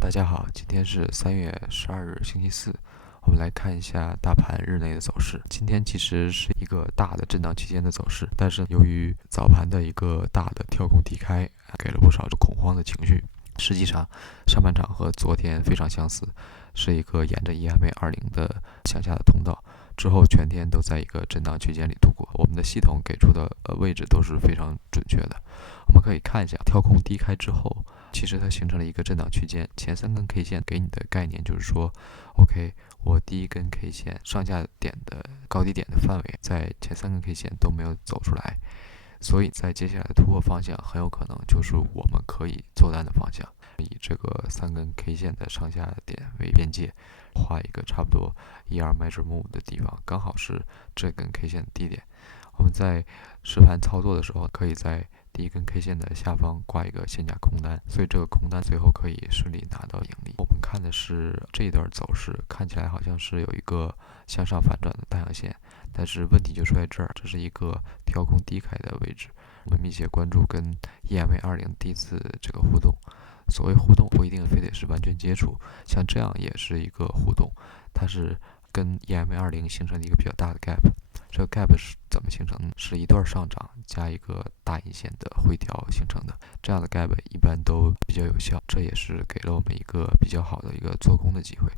大家好，今天是3月12日，星期四。我们来看一下大盘日内的走势。今天其实是一个大的震荡区间的走势，但是由于早盘的一个大的跳空低开，给了不少恐慌的情绪。实际上，上半场和昨天非常相似，是一个沿着 EMA20的向下的通道，之后全天都在一个震荡区间里度过。我们的系统给出的位置都是非常准确的。我们可以看一下跳空低开之后，其实它形成了一个震荡区间。前三根 K 线给你的概念就是说 OK， 我第一根 K 线上下点的高低点的范围在前三根 K 线都没有走出来，所以在接下来的突破方向很有可能就是我们可以做单的方向。以这个三根 K 线的上下点为边界，画一个差不多1、2 measure move 的地方，刚好是这根 K 线的低点。我们在实盘操作的时候，可以在第一根 K 线的下方挂一个限价空单，所以这个空单最后可以顺利拿到盈利。我们看的是这一段走势，看起来好像是有一个向上反转的大阳线，但是问题就出在这儿，这是一个跳空低开的位置。我们密切关注跟 EMA20第一次这个互动。所谓互动不一定非得是完全接触，像这样也是一个互动，它是跟 EMA20形成了一个比较大的 gap。这个 gap 是怎么形成的？是一段上涨加一个大阴线的回调形成的。这样的 gap 一般都比较有效，这也是给了我们一个比较好的一个做空的机会。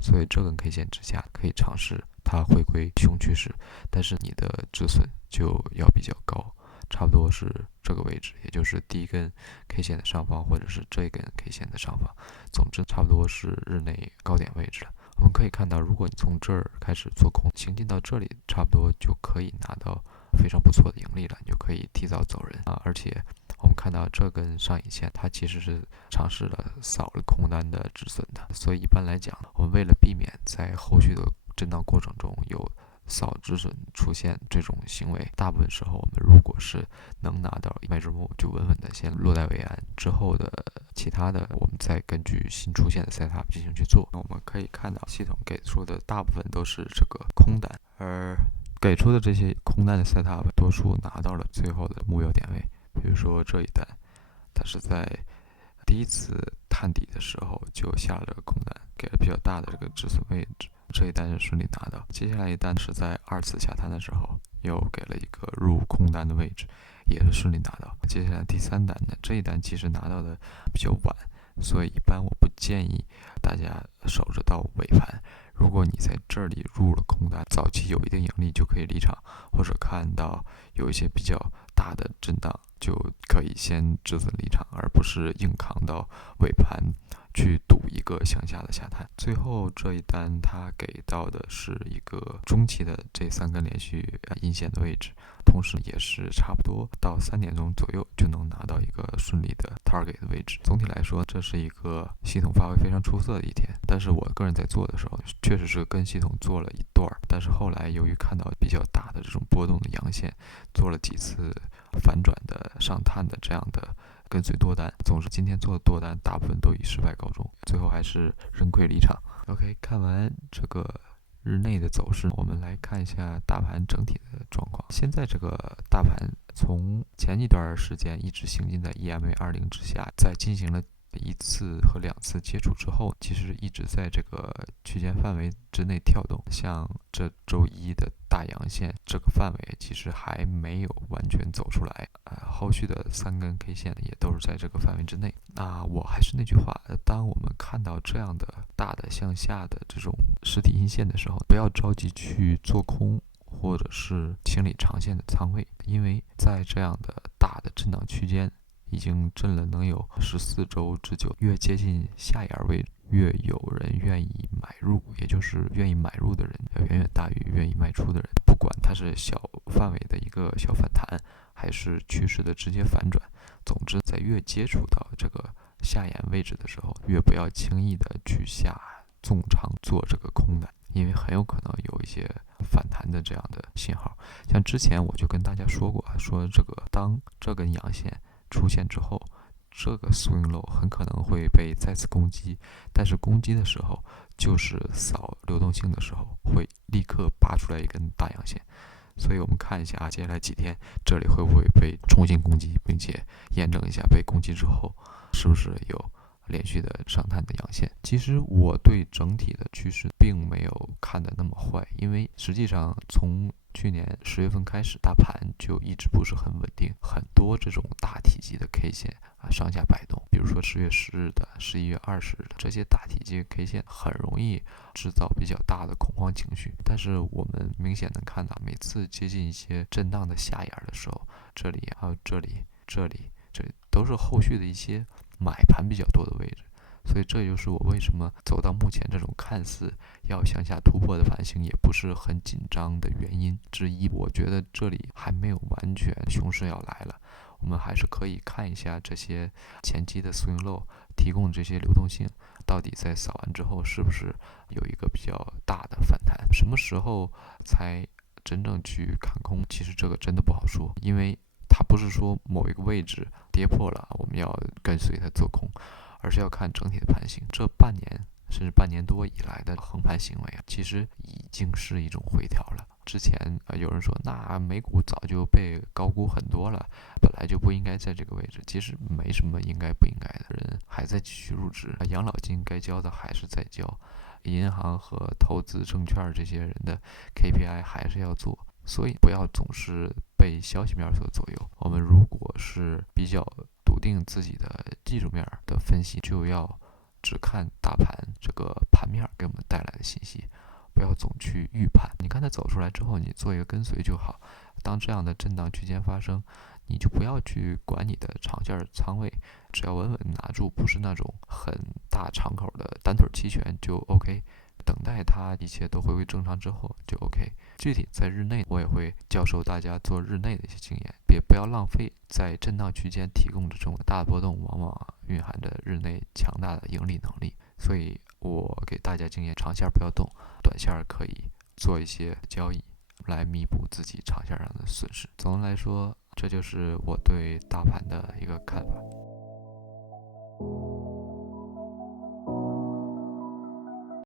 所以这根 K 线之下可以尝试它回归熊趋势，但是你的止损就要比较高，差不多是这个位置，也就是第一根 K 线的上方，或者是这一根 K 线的上方。总之，差不多是日内高点位置了。我们可以看到，如果你从这儿开始做空，行进到这里，差不多就可以拿到非常不错的盈利了，你就可以提早走人啊！而且我们看到这根上影线，它其实是尝试了扫了空单的止损的，所以一般来讲，我们为了避免在后续的震荡过程中有扫止损出现这种行为，大部分时候我们如果是能拿到卖之目，就稳稳的先落袋为安，之后的其他的我们再根据新出现的 setup 进行去做。那我们可以看到系统给出的大部分都是这个空单，而给出的这些空单的 setup 多数拿到了最后的目标点位。比如说这一单，它是在第一次探底的时候就下了这个空单，给了比较大的这个止损位置，这一单是顺利拿到。接下来一单是在二次下探的时候又给了一个入空单的位置，也是顺利拿到。接下来第三单呢，这一单其实拿到的比较晚，所以一般我不建议大家守着到尾盘。如果你在这里入了空单，早期有一定盈利就可以离场，或者看到有一些比较大的震荡，就可以先止损离场，而不是硬扛到尾盘去赌一个向下的下探。最后这一单它给到的是一个中期的这三根连续阴线的位置，同时也是差不多到3点钟左右就能拿到一个顺利的 target 的位置。总体来说，这是一个系统发挥非常出色的一天。但是我个人在做的时候，确实是跟系统做了一段，但是后来由于看到比较大的这种波动的阳线，做了几次反转的上探的这样的跟随多单，总之今天做的多单大部分都以失败告终，最后还是认亏离场。OK， 看完这个日内的走势，我们来看一下大盘整体的状况。现在这个大盘从前一段时间一直行进在 EMA20之下，在进行了1次和2次接触之后，其实一直在这个区间范围之内跳动。像这周一的大阳线这个范围其实还没有完全走出来，后续的3根 K 线也都是在这个范围之内。那我还是那句话，当我们看到这样的大的向下的这种实体阴线的时候，不要着急去做空，或者是清理长线的仓位，因为在这样的大的震荡区间已经震了能有14周之久，越接近下沿位置，越有人愿意买入，也就是愿意买入的人远远大于愿意卖出的人。不管它是小范围的一个小反弹，还是趋势的直接反转，总之在越接触到这个下沿位置的时候，越不要轻易的去下重仓做这个空单，因为很有可能有一些反弹的这样的信号。像之前我就跟大家说过，说这个当这根阳线出现之后，这个 swing low 很可能会被再次攻击，但是攻击的时候就是扫流动性的时候，会立刻拔出来一根大阳线。所以我们看一下接下来几天这里会不会被重新攻击，并且验证一下被攻击之后是不是有连续的上探的阳线。其实我对整体的趋势并没有看得那么坏，因为实际上从去年10月份开始，大盘就一直不是很稳定，很多这种大体积的 K 线上下摆动，比如说10月10日的、11月20日的这些大体积 K 线，很容易制造比较大的恐慌情绪。但是我们明显能看到，每次接近一些震荡的下沿的时候，这里还有这里都是后续的一些买盘比较多的位置。所以这就是我为什么走到目前这种看似要向下突破的盘形也不是很紧张的原因之一。我觉得这里还没有完全熊市要来了，我们还是可以看一下这些前期的 swing low 提供这些流动性到底在扫完之后是不是有一个比较大的反弹，什么时候才真正去看空，其实这个真的不好说，因为它不是说某一个位置跌破了我们要跟随它做空，而是要看整体的盘形。这半年甚至半年多以来的横盘行为其实已经是一种回调了。之前有人说那美股早就被高估很多了，本来就不应该在这个位置，其实没什么应该不应该的，人还在继续入职，养老金该交的还是在交，银行和投资证券这些人的 KPI 还是要做，所以不要总是被消息面所左右。我们如果是比较笃定自己的技术面的分析，就要只看大盘这个盘面给我们带来的信息，不要总去预判。你看它走出来之后，你做一个跟随就好。当这样的震荡区间发生，你就不要去管你的长线仓位，只要稳稳拿住，不是那种很大敞口的单腿期权就 OK。等待它一切都回归正常之后就 OK。具体在日内，我也会教授大家做日内的一些经验，不要浪费在震荡区间提供的这种大波动，往往蕴含着日内强大的盈利能力。所以我给大家经验，长线不要动，短线可以做一些交易来弥补自己长线上的损失。总的来说，这就是我对大盘的一个看法。